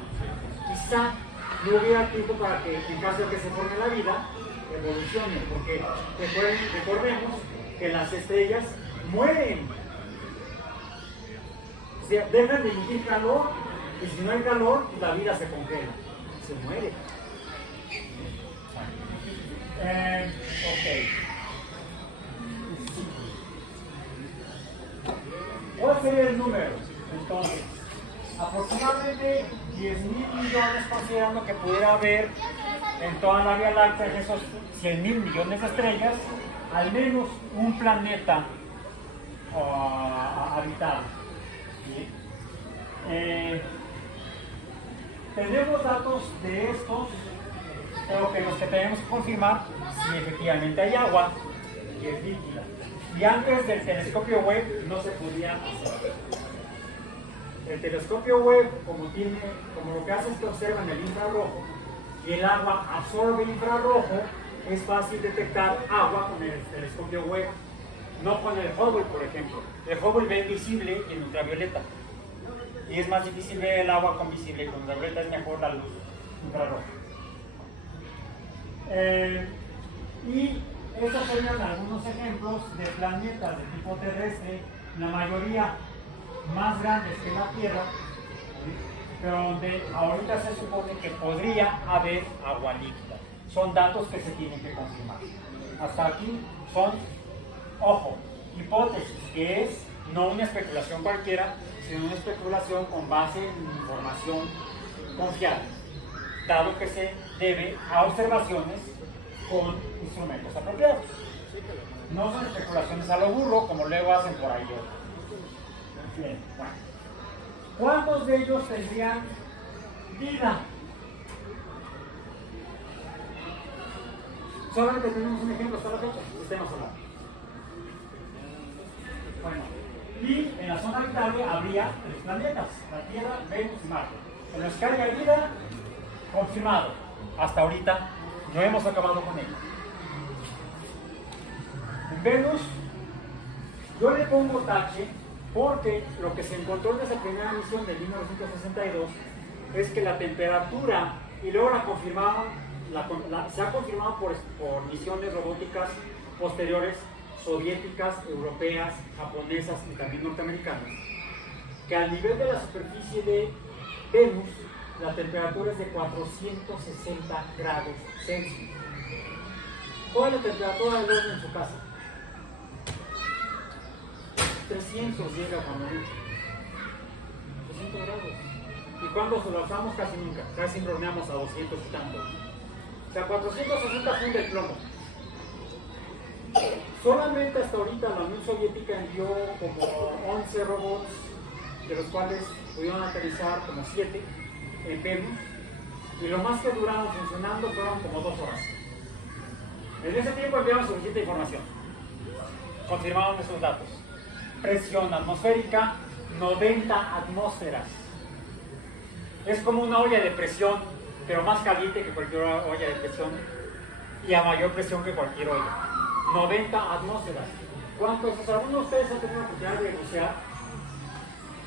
no hubiera tiempo para que, en caso de que se forme la vida, evolucione, porque recordemos que las estrellas mueren, o sea, dejan de emitir calor, y si no hay calor, la vida se congela, se muere. Ok. ¿Cuál sería el número? Entonces, aproximadamente 10.000 millones, considerando que pudiera haber en toda la Vía Láctea, de esos 100.000 millones de estrellas, al menos un planeta habitable. ¿Sí? tenemos datos de estos, pero que los que tenemos que confirmar si efectivamente hay agua y es líquida. Y antes del telescopio Webb no se podía hacer. El telescopio Webb, como lo que hace es que observa en el infrarrojo y el agua absorbe el infrarrojo, es fácil detectar agua con el telescopio Webb, no con el Hubble, por ejemplo. El Hubble ve visible y en ultravioleta. Y es más difícil ver el agua con visible, con ultravioleta es mejor la luz infrarroja. Y estos serían algunos ejemplos de planetas de tipo terrestre, la mayoría más grandes que la Tierra, pero donde ahorita se supone que podría haber agua líquida. Son datos que se tienen que confirmar. Hasta aquí son, ojo, hipótesis, que es no una especulación cualquiera, sino una especulación con base en información confiable, dado que se debe a observaciones con instrumentos apropiados. No son especulaciones a lo burro, como luego hacen por ahí. Bien, bueno. ¿Cuántos de ellos tendrían vida? Solamente tenemos un ejemplo hasta la fecha, sistema solar. Bueno, y en la zona habitable habría 3 planetas, la Tierra, Venus y Marte. En los que haya vida, confirmado. Hasta ahorita no hemos acabado con ello. En Venus, yo le pongo tache porque lo que se encontró en esa primera misión de 1962 es que la temperatura, y luego la confirmaron, se ha confirmado por misiones robóticas posteriores, soviéticas, europeas, japonesas y también norteamericanas, que al nivel de la superficie de Venus, la temperatura es de 460 grados Celsius. ¿Cuál es la temperatura del horno en su casa? 300 llega cuando mucho. 300 grados. Y cuando lo usamos casi nunca, casi siempre horneamos a 200 y tanto. O sea, 460 funde el plomo. Solamente hasta ahorita la Unión Soviética envió como 11 robots, de los cuales pudieron aterrizar como 7 en Venus, y lo más que duraron funcionando fueron como 2 horas. En ese tiempo enviaron suficiente información. Confirmaron esos datos. Presión atmosférica, 90 atmósferas. Es como una olla de presión, pero más caliente que cualquier olla de presión y a mayor presión que cualquier olla. 90 atmósferas. ¿Cuántos? O sea, algunos de ustedes han tenido la oportunidad de bucear,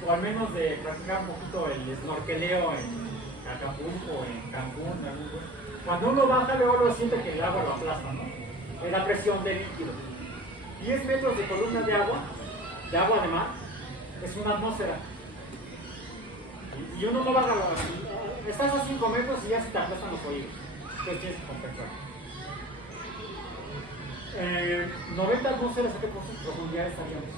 o al menos de practicar un poquito el snorkeleo en Acapulco, en Cancún, en algún lugar. Cuando uno baja, luego siente que el agua lo aplasta, ¿no? Es la presión del líquido. 10 metros de columna de agua de mar, es una atmósfera. Y uno no baja, estás a 5 metros y ya se te aplastan los oídos. Entonces tienes que compensar. 90 atmósferas, ¿a qué profundidad estaríamos?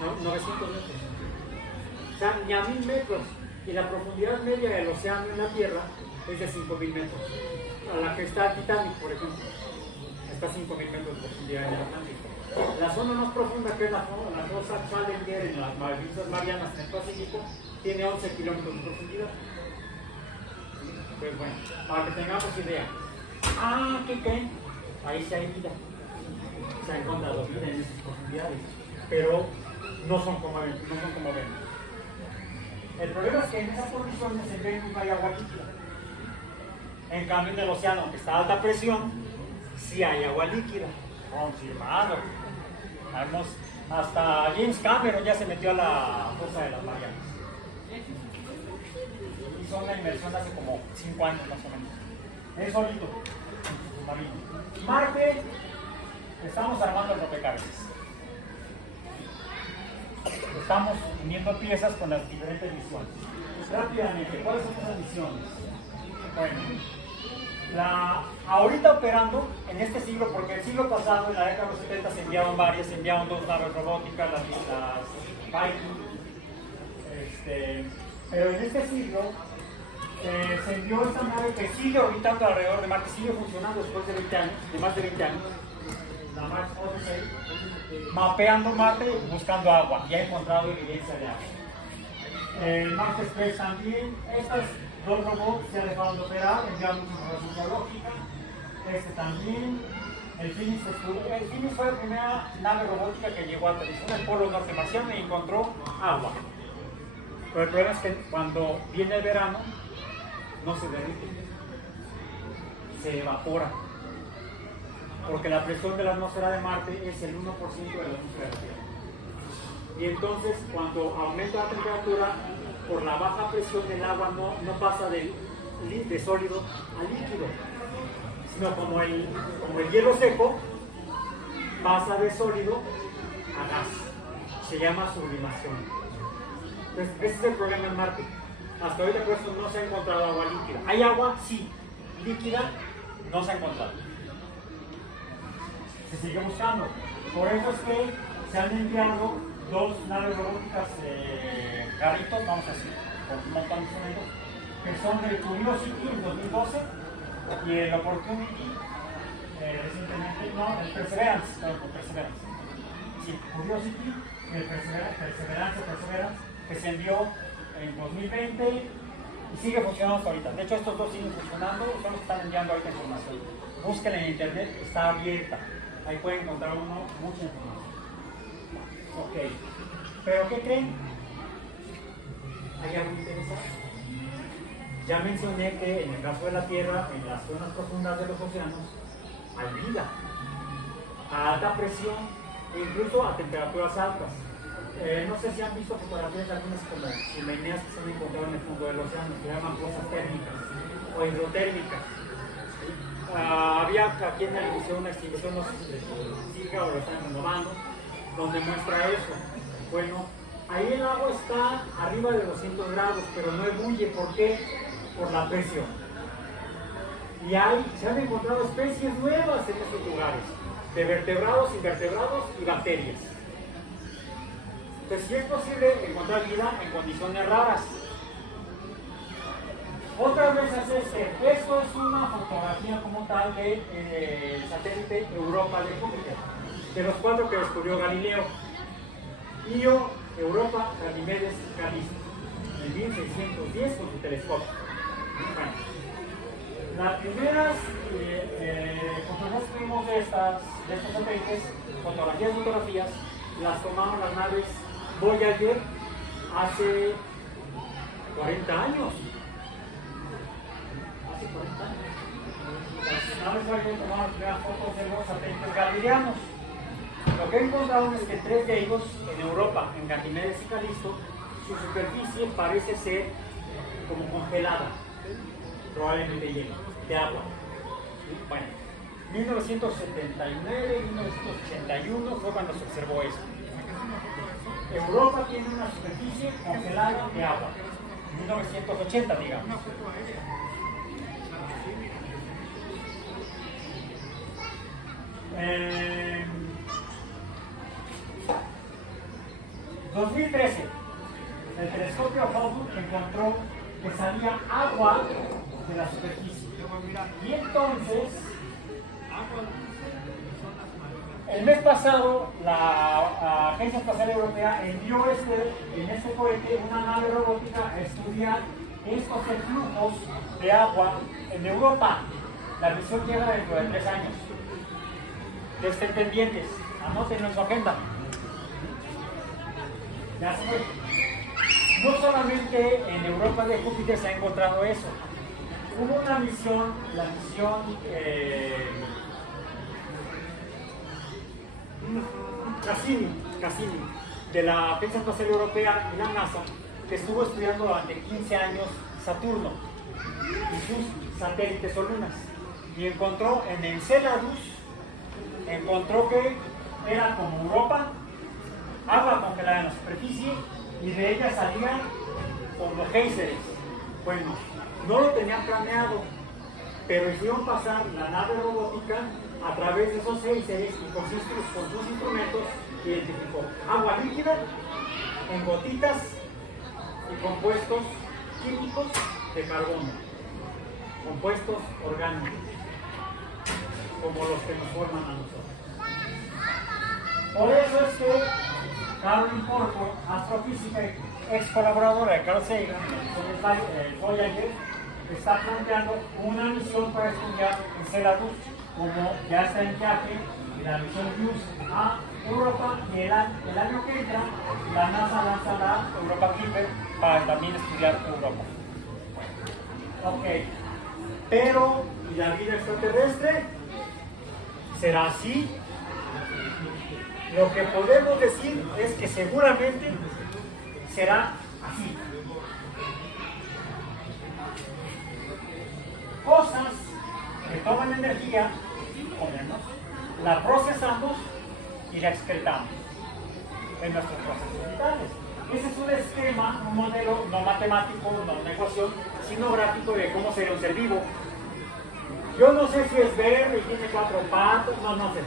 No, 900 metros. O sea, ni a 1000 metros. Y la profundidad media del océano en la Tierra es de 5000 metros. A la que está Titanic, por ejemplo, está a 5000 metros de profundidad en el Atlántico. La zona más profunda, que es la fosa Challenger en las Islas Marianas en el Pacífico, tiene 11 kilómetros de profundidad. Pues bueno, para que tengamos idea. ¿Qué creen? Ahí sí hay vida. Se ha encontrado vida en esas profundidades, pero no son como Venus. El problema es que en esas condiciones en Venus no hay agua líquida. En cambio, en el océano, aunque está a alta presión, sí hay agua líquida. Confirmado. Hasta James Cameron ya se metió a la fosa de las Marianas. Hizo una inmersión hace como 5 años más o menos. Es solito. Marte, estamos armando el rompecabezas. Estamos uniendo piezas con las diferentes misiones. Rápidamente, ¿cuáles son esas misiones? Bueno, ahorita operando en este siglo, porque el siglo pasado, en la década de los 70, se enviaron varias, se enviaron 2 naves robóticas, las Viking, pero en este siglo se envió esta nave que sigue orbitando alrededor de Marte, sigue funcionando después de 20 años, de más de 20 años, la Mars Odyssey, mapeando Marte y buscando agua, y ha encontrado evidencia de agua. El Mars Express también, estos dos robots se han dejado de operar, enviaron información geológica, este también. El Phoenix fue la primera nave robótica que llegó a aterrizar en el polo norte marciano y encontró agua. Pero el problema es que cuando viene el verano, no se derrite, se evapora. Porque la presión de la atmósfera de Marte es el 1% de la atmósfera de la Tierra. Y entonces, cuando aumenta la temperatura, por la baja presión el agua no pasa de sólido a líquido, sino como el hielo seco pasa de sólido a gas. Se llama sublimación. Entonces, ese es el problema en Marte. Hasta ahorita por eso no se ha encontrado agua líquida. ¿Hay agua? Sí. Líquida no se ha encontrado. Se sigue buscando. Por eso es que se han enviado dos naves robóticas carritos, vamos a decir, con un montón de sonidos, que son el Curiosity en 2012 y el Opportunity recientemente, no, el Perseverance, sí, Curiosity y el Perseverance, que se envió en 2020 y sigue funcionando hasta ahorita. De hecho, estos dos siguen funcionando, son los que están enviando ahorita información. Búsquenla en internet, está abierta, ahí pueden encontrar uno mucha información. Ok, pero ¿qué creen? ¿Hay algo interesante? Ya mencioné que en el caso de la Tierra, en las zonas profundas de los océanos, hay vida a alta presión e incluso a temperaturas altas. No sé si han visto fotografías de algunas como chimeneas que se han encontrado en el fondo del océano, que se llaman fosas térmicas o hidrotérmicas. Había aquí en el museo una exhibición, no sé si siga o lo están renovando, donde muestra eso. Bueno, ahí el agua está arriba de 200 grados, pero no ebulle. ¿Por qué? Por la presión. Y se han encontrado especies nuevas en estos lugares, de vertebrados, invertebrados y bacterias. Entonces, sí es posible encontrar vida en condiciones raras. Otra vez esto es una fotografía como tal del satélite Europa de Júpiter, de los 4 que descubrió Galileo. Io, Europa, Ganimedes, Callisto, en 1610 con su telescopio. Bueno, las primeras fotografías que vimos de estos satélites, fotografías, las tomaron las naves Voyager hace 40 años. Hace 40 años. Las naves Voyager tomaron las primeras fotos de los satélites galileanos. Lo que encontraron es que 3 de ellos en Europa, en Ganimedes y Callisto, su superficie parece ser como congelada, probablemente llena de agua. Bueno, 1979 y 1981 fue cuando se observó eso. Europa tiene una superficie congelada de agua, 1980 digamos. En 2013, el telescopio Hubble encontró que salía agua de la superficie. Y entonces, el mes pasado, la Agencia Espacial Europea envió en este cohete una nave robótica a estudiar estos flujos de agua en Europa. La misión llega dentro de 3 años. Estén pendientes, anótenlo en su agenda. Ya se fue. No solamente en Europa de Júpiter se ha encontrado eso. Hubo una misión, la misión Cassini, de la Agencia Espacial Europea y la NASA, que estuvo estudiando durante 15 años Saturno y sus satélites o lunas. Y encontró en Enceladus, que era como Europa, agua congelada en la superficie, y de ella salían como géiseres. Bueno, no lo tenían planeado, pero hicieron pasar la nave robótica a través de esos géiseres y con sus instrumentos identificó agua líquida en gotitas y compuestos químicos de carbono, compuestos orgánicos, como los que nos forman a nosotros. Por eso es que Caroline Porco, astrofísica, ex colaboradora de Carl Sagan, el Voyager, está planteando una misión para estudiar Enceladus, como ya está en viaje la misión JUICE a Europa, y el año que entra la NASA lanza la Europa Clipper para también estudiar Europa. Ok, pero ¿y la vida extraterrestre? ¿Será así? Lo que podemos decir es que seguramente será así. Cosas que toman energía, comemos, la procesamos y la excretamos en nuestros procesos vitales. Ese es un esquema, un modelo no matemático, no una ecuación, sino gráfico de cómo sería un ser vivo. Yo no sé si es verde y tiene 4 patas, no sé,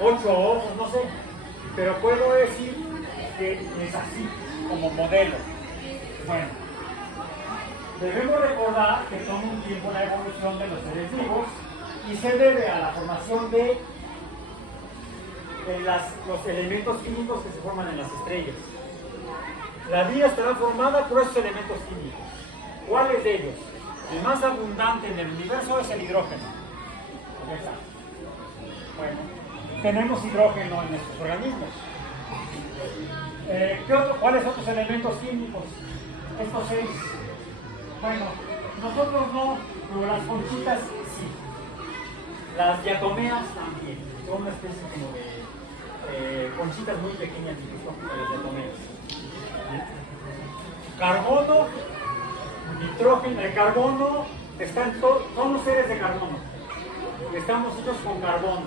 8 ojos, no sé, pero puedo decir que es así, como modelo. Bueno, debemos recordar que toma un tiempo la evolución de los seres vivos y se debe a la formación de los elementos químicos que se forman en las estrellas. La vida estará formada por esos elementos químicos. ¿Cuáles de ellos? El más abundante en el universo es el hidrógeno. Bueno, tenemos hidrógeno en nuestros organismos. ¿Cuáles otros elementos químicos? Estos 6. Bueno, nosotros no, pero las conchitas sí. Las diatomeas también. Son una especie como de conchitas muy pequeñas y son las diatomeas. Carbono, nitrógeno, el carbono, son los seres de carbono. Estamos hechos con carbono.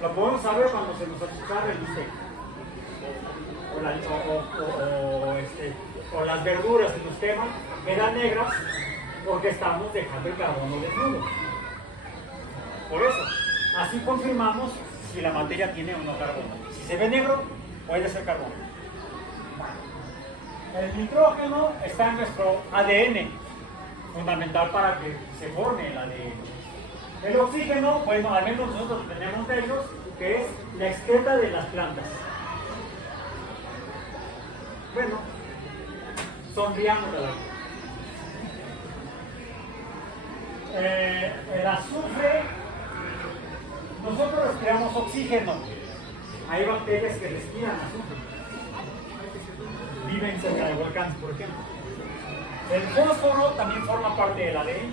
Lo podemos saber cuando se nos abre el bistec. O las verduras que nos queman quedan negras porque estamos dejando el carbono desnudo. Por eso, así confirmamos si la materia tiene o no carbono. Si se ve negro, puede ser carbono. El nitrógeno está en nuestro ADN, fundamental para que se forme el ADN. El oxígeno, bueno, al menos nosotros tenemos de ellos, que es la excreta de las plantas. Bueno, sonriamos de la el azufre, nosotros respiramos oxígeno. Hay bacterias que respiran azufre. Viven cerca de volcanes, por ejemplo. El fósforo también forma parte del ADN.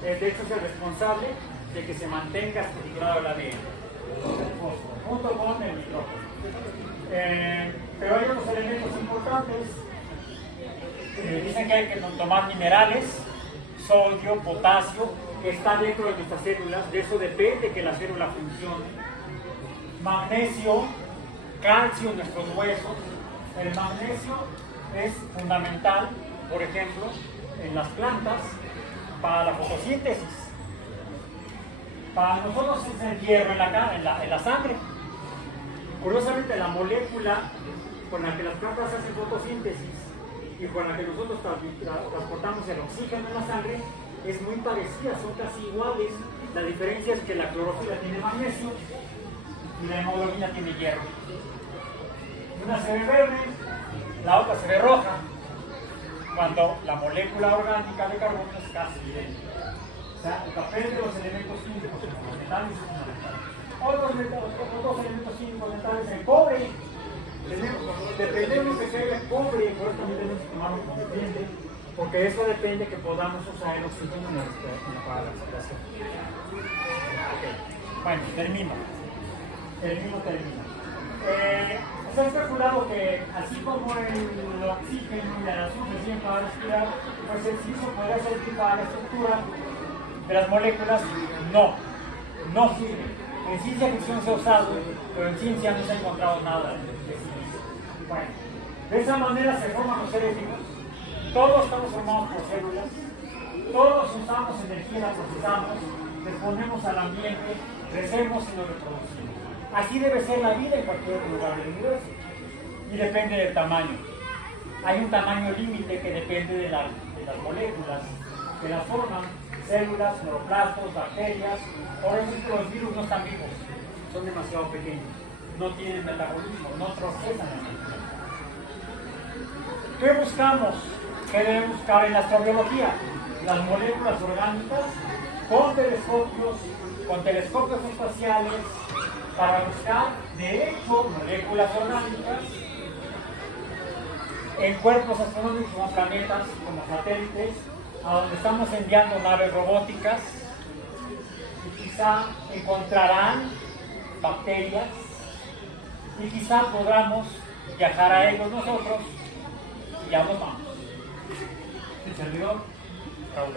De hecho, es el responsable de que se mantenga estructurado el ADN. El fósforo, junto con el nitrógeno. Pero hay otros elementos importantes. Dicen que hay que tomar minerales, sodio, potasio, que está dentro de nuestras células. De eso depende que la célula funcione. Magnesio, calcio en nuestros huesos. El magnesio es fundamental, por ejemplo, en las plantas para la fotosíntesis. Para nosotros es el hierro en la sangre. Curiosamente, la molécula con la que las plantas hacen fotosíntesis y con la que nosotros transportamos el oxígeno en la sangre es muy parecida, son casi iguales. La diferencia es que la clorofila tiene magnesio y la hemoglobina tiene hierro. Una se ve verde, la otra se ve roja, cuando la molécula orgánica de carbono es casi idéntica. O sea, el papel de los elementos químicos en los metales es fundamental. Otros elementos químicos mentales, el cobre. Dependemos de que haya cobre, por eso también tenemos que tomarlo como cliente, porque eso depende que podamos usar el oxígeno para la respiración. Okay. Bueno, termino. Se ha especulado que así como el oxígeno y el azufre sirven para respirar, pues el silicio podría servir para la estructura de las moléculas. No sirve. En ciencia ficción se ha usado, pero en ciencia no se ha encontrado nada de silicio. Bueno, de esa manera se forman los seres vivos. Todos estamos formados por células, todos usamos energía, la procesamos, respondemos al ambiente, crecemos y nos reproducimos. Así debe ser la vida en cualquier lugar del universo. Y depende del tamaño. Hay un tamaño límite que depende de las moléculas que las forman, células, neuroplastos, bacterias. Por eso los virus no están vivos. son demasiado pequeños, no tienen metabolismo, no procesan energía. ¿Qué buscamos? ¿Qué debemos buscar en la astrobiología? Las moléculas orgánicas con telescopios espaciales para buscar, de hecho, moléculas orgánicas en cuerpos astronómicos como planetas, como satélites, a donde estamos enviando naves robóticas y quizá encontrarán bacterias y quizá podamos viajar a ellos nosotros y ya nos vamos. El servidor, Raúl.